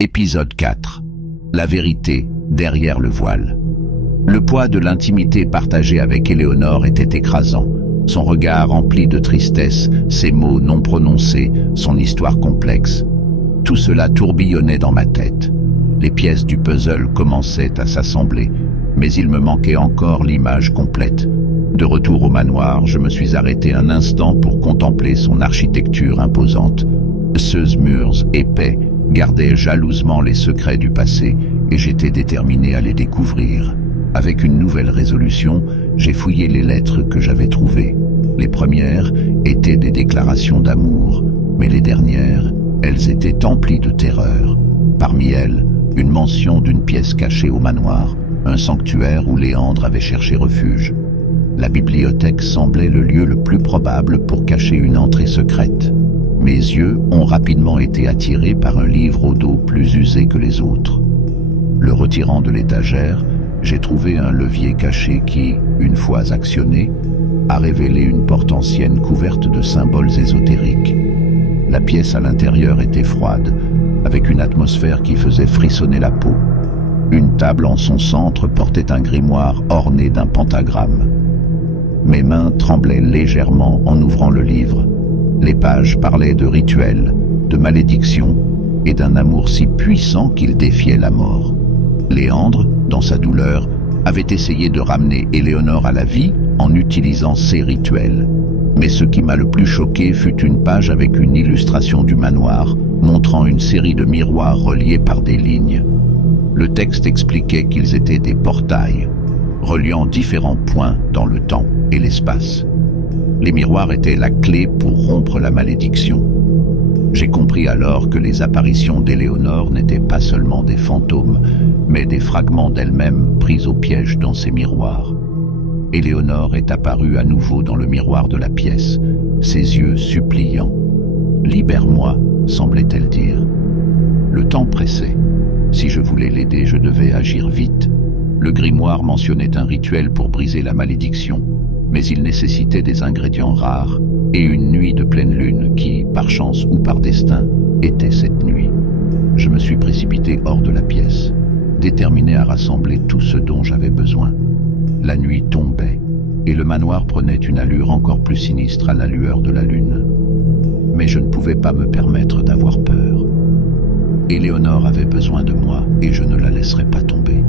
Épisode 4. La vérité derrière le voile. Le poids de l'intimité partagée avec Éléonore était écrasant. Son regard rempli de tristesse, ses mots non prononcés, son histoire complexe. Tout cela tourbillonnait dans ma tête. Les pièces du puzzle commençaient à s'assembler, mais il me manquait encore l'image complète. De retour au manoir, je me suis arrêté un instant pour contempler son architecture imposante. Ses murs épais gardaient jalousement les secrets du passé et j'étais déterminé à les découvrir. Avec une nouvelle résolution, j'ai fouillé les lettres que j'avais trouvées. Les premières étaient des déclarations d'amour, mais les dernières, elles étaient emplies de terreur. Parmi elles, une mention d'une pièce cachée au manoir, un sanctuaire où Léandre avait cherché refuge. La bibliothèque semblait le lieu le plus probable pour cacher une entrée secrète. Mes yeux ont rapidement été attirés par un livre au dos plus usé que les autres. Le retirant de l'étagère, j'ai trouvé un levier caché qui, une fois actionné, a révélé une porte ancienne couverte de symboles ésotériques. La pièce à l'intérieur était froide, avec une atmosphère qui faisait frissonner la peau. Une table en son centre portait un grimoire orné d'un pentagramme. Mes mains tremblaient légèrement en ouvrant le livre. Les pages parlaient de rituels, de malédictions et d'un amour si puissant qu'il défiait la mort. Léandre, dans sa douleur, avait essayé de ramener Éléonore à la vie en utilisant ces rituels. Mais ce qui m'a le plus choqué fut une page avec une illustration du manoir, montrant une série de miroirs reliés par des lignes. Le texte expliquait qu'ils étaient des portails, reliant différents points dans le temps et l'espace. Les miroirs étaient la clé pour rompre la malédiction. J'ai compris alors que les apparitions d'Éléonore n'étaient pas seulement des fantômes, mais des fragments d'elle-même pris au piège dans ces miroirs. Éléonore est apparue à nouveau dans le miroir de la pièce, ses yeux suppliants. « Libère-moi », semblait-elle dire. Le temps pressait. Si je voulais l'aider, je devais agir vite. Le grimoire mentionnait un rituel pour briser la malédiction, mais il nécessitait des ingrédients rares et une nuit de pleine lune qui, par chance ou par destin, était cette nuit. Je me suis précipité hors de la pièce, déterminé à rassembler tout ce dont j'avais besoin. La nuit tombait, et le manoir prenait une allure encore plus sinistre à la lueur de la lune. Mais je ne pouvais pas me permettre d'avoir peur. Éléonore avait besoin de moi, et je ne la laisserais pas tomber.